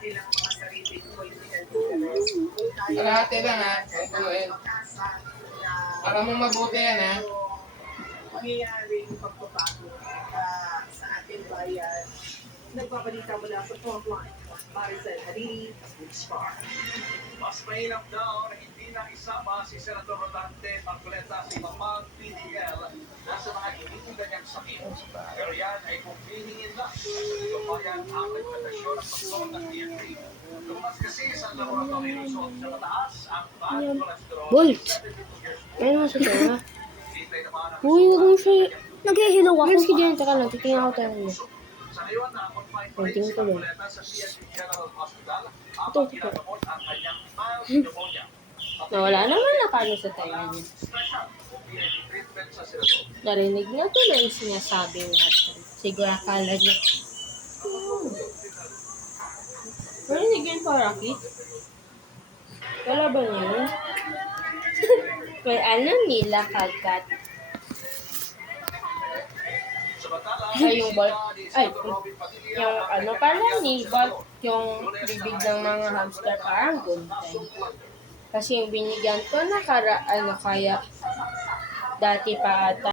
kanilang mga sariling political interest. Kalahati lang ha. Para mo mabuti yan ha. Mangyayari yung pagbabago sa ating bayan. Nagbabalita mula sa frontline. Maricel Hariri, Star. Mas mainam daw na hindi na isama si Senator Rodante Marcoleta si Mamang PDL na sa mga initinda niyang sakit. Pero yan ay kung hiningin lang sa kabayan ang rekomendasyon ng doktor ng DNP. Lumabas kasi sa laboratory result na mataas ang bad cholesterol. Bolt! Ayun naman sa tira. Uy, huwag mo siya. Nag-hihilaw ako. Sige dyan, taka lang. Titingnan ako tayo mo. Sa ngayon, na-confine pa rin Tingin si ko lang. Marcoleta sa PNP General Hospital Ito. habang ginagamot ang kanyang mild pneumonia. Nawala naman na kano sa tayo niya. Special PNP treatment sa senador. Narinig na to na yung sinasabi natin. Siguro akala niya. Narinig yun pa, Rocky? Wala ba niya yun? May ano nila kagad. Ay, yung ball. Ay, yung ano pala ni Bolt, yung bibig ng mga hamster parang guntay. Kasi yung binigyan ko na ano kaya dati pa ata.